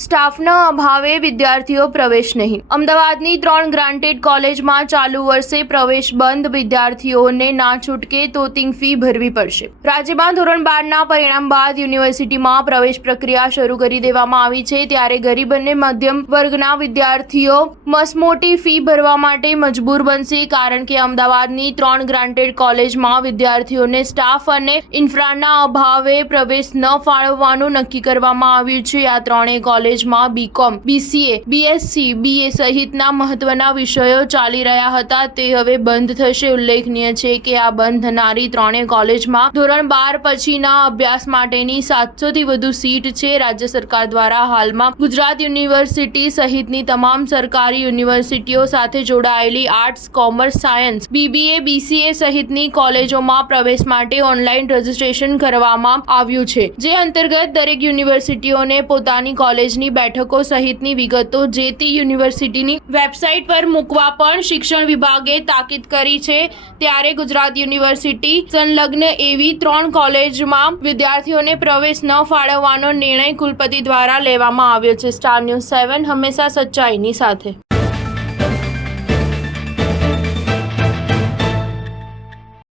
સ્ટાફના અભાવે વિદ્યાર્થીઓ પ્રવેશ નહીં. અમદાવાદની 3 ગ્રાન્ટેડ કોલેજમાં ચાલુ વર્ષે પ્રવેશ બંધ. વિદ્યાર્થીઓને ના છૂટકે તોતિંગ ફી ભરવી પડશે. રાજ્યમાં ધોરણ 12ના પરિણામ બાદ યુનિવર્સિટીમાં પ્રવેશ પ્રક્રિયા શરૂ કરી દેવામાં આવી છે. ત્યારે ગરીબ અને મધ્યમ વર્ગના વિદ્યાર્થીઓ મસમોટી ફી ભરવા માટે મજબૂર બનશે, કારણ કે અમદાવાદની 3 ગ્રાન્ટેડ કોલેજમાં વિદ્યાર્થીઓને સ્ટાફ અને ઇન્ફ્રાના અભાવે પ્રવેશ ન ફાળવવાનું નક્કી કરવામાં આવ્યું છે. આ ત્રણેય કોલેજમાં બીકોમ, બીસીએ, બીએસસી, બીએ સહિતના મહત્વના વિષયો ચાલી રહ્યા હતા, તે હવે બંધ થશે. ઉલ્લેખનીય છે કે આ બંધ થનારી ત્રણેય કોલેજમાં ધોરણ 12 પછીના અભ્યાસ માટેની 700 થી વધુ સીટ છે. રાજ્ય સરકાર દ્વારા હાલમાં ગુજરાત યુનિવર્સિટી સહિતની તમામ સરકારી યુનિવર્સિટીઓ સાથે જોડાયેલી arts, commerce, science, BBA, BCA સહિતની કોલેજોમાં પ્રવેશ માટે ઓનલાઈન રજીસ્ટ્રેશન કરવામાં આવ્યું છે, જે અંતર્ગત દરેક યુનિવર્સિટીઓને પોતાની કોલેજની બેઠકો સહિતની વિગતો જે તે યુનિવર્સિટીની વેબસાઇટ પર મૂકવા પણ શિક્ષણ વિભાગે તાકીદ કરી છે. ત્યારે ગુજરાત યુનિવર્સિટી સંલગ્ન એવી 3 કોલેજમાં વિદ્યાર્થીઓને પ્રવેશ ન ફાળવવાનો નિર્ણય કુલપતિ દ્વારા લેવામાં આવ્યો છે. સ્ટાર ન્યૂઝ 7 હંમેશા સચ્ચાઈની સાથે.